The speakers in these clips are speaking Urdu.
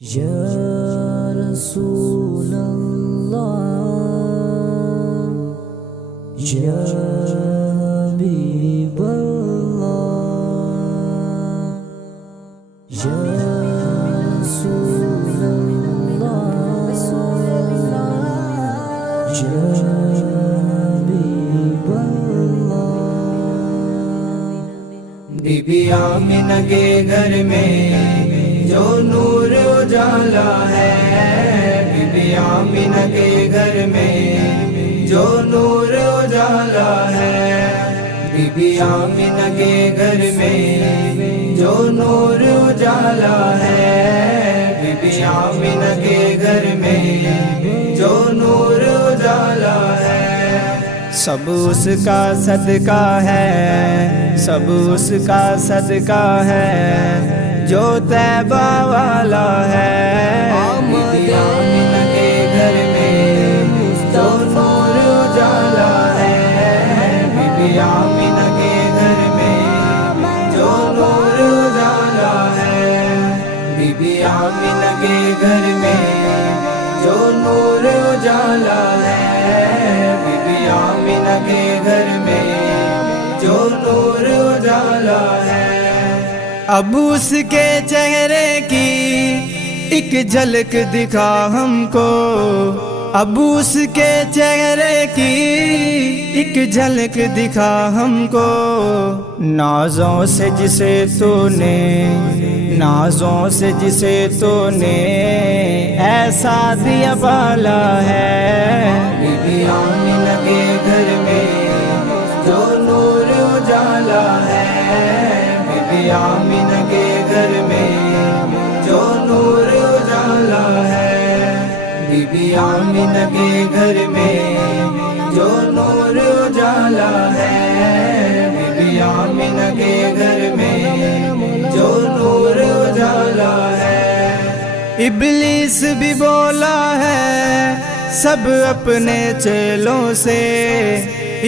یا رسول اللہ، یا حبیب اللہ، یا رسول اللہ، یا حبیب اللہ۔ بی بی آمنہ کے گھر میں جو نور اجالا ہے، بی بی آمنہ کے گھر میں جو نور اجالا ہے، بی بی آمنہ کے گھر میں جو نور اجالا ہے، بی بی آمنہ کے گھر میں جو نور اجالا ہے۔ سب اس کا صدقہ ہے، سب اس کا صدقہ ہے جو طیبہ والا ہے۔ بی بی آمنہ کے گھر میں جو نور اجالا ہے، بی بی آمنہ کے گھر میں جو نور اجالا ہے، بی بی آمنہ کے گھر میں جو نور اجالا ہے، بی بی آمنہ کے گھر میں جو نور اجالا ہے۔ اب اس کے چہرے کی ایک جھلک دکھا ہم کو، اب اس کے چہرے کی ایک جھلک دکھا ہم کو، نازوں سے جسے تو نے، نازوں سے جسے تو نے ایسا دیا بالا ہے۔ بی بی آمنہ کے گھر میں جو نور اجالا ہے، بی بی آمنہ کے گھر میں جو نور اجالا ہے، بی بی آمنہ کے گھر میں جو نور اجالا ہے، بی بی آمنہ کے گھر میں جو نور اجالا ہے۔ ابلیس بھی بولا ہے سب اپنے چیلوں سے،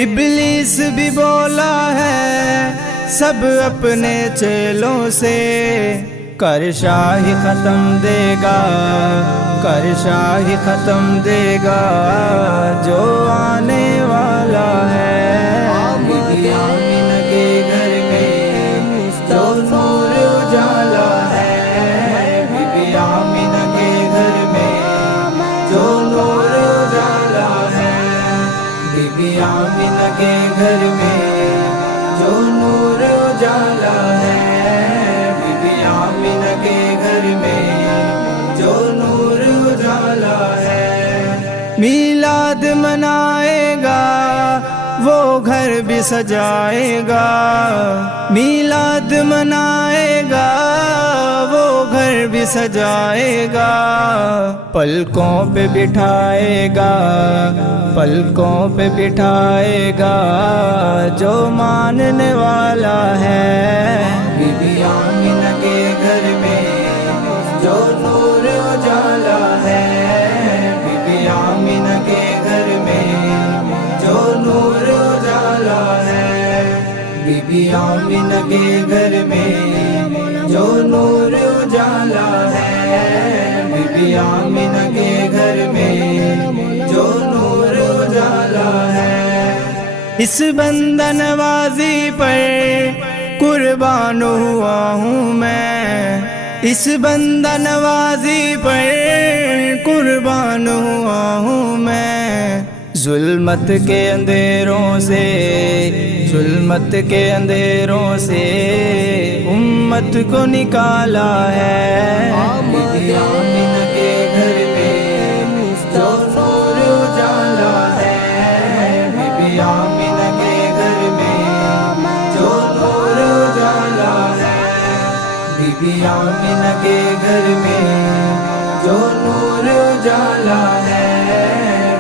ابلیس بھی بولا ہے سب اپنے چیلوں سے، کر شاہی ختم دے گا، کر شاہی ختم دے گا جو آنے والا ہے۔ بی بی آمنہ کے گھر میں جو نور اجالا ہے، بی بی آمنہ کے گھر میں جو نور اجالا ہے، بی بی آمنہ کے گھر میں جو نور اجالا ہے، بی بی آمنہ کے گھر میں جو نور اجالا ہے۔ میلاد منائے گا وہ گھر بھی سجائے گا، میلاد منائے گا وہ گھر بھی سجائے گا، پلکوں پہ بٹھائے گا، پلکوں پہ بٹھائے گا جو ماننے والا ہے۔ بی بی آمنہ کے گھر میں جو نور اجالا ہے، بی بی آمنہ کے گھر میں جو نور اجالا ہے، بی بی آمنہ کے گھر میں جو نور اجالا ہے، بی بی آمنہ کے گھر میں جو نور اجالا ہے۔ اس بندہ نوازی پر قربان ہوا ہوں میں، اس بندہ نوازی پر قربان ہوا ہوں میں، ظلمت کے اندھیروں سے، ظلمت کے اندھیروں سے امت کو نکالا ہے۔ بی بی آمنہ کے گھر میں جو نور اجالا ہے، بی بی آمنہ کے گھر میں جو نور اجالا ہے، بی بی آمنہ کے گھر میں جو نور اجالا ہے،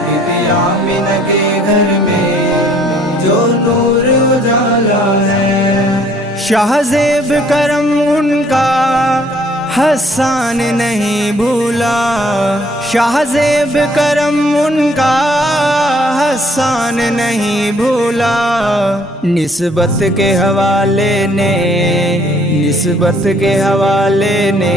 بی بی آمنہ کے گھر میں جو نور اجالا ہے۔ شاہ زیب کرم ان کا حسان نہیں بھولا، شاہ زیب کرم ان کا حسان نہیں بھولا، نسبت کے حوالے نے، نسبت کے حوالے نے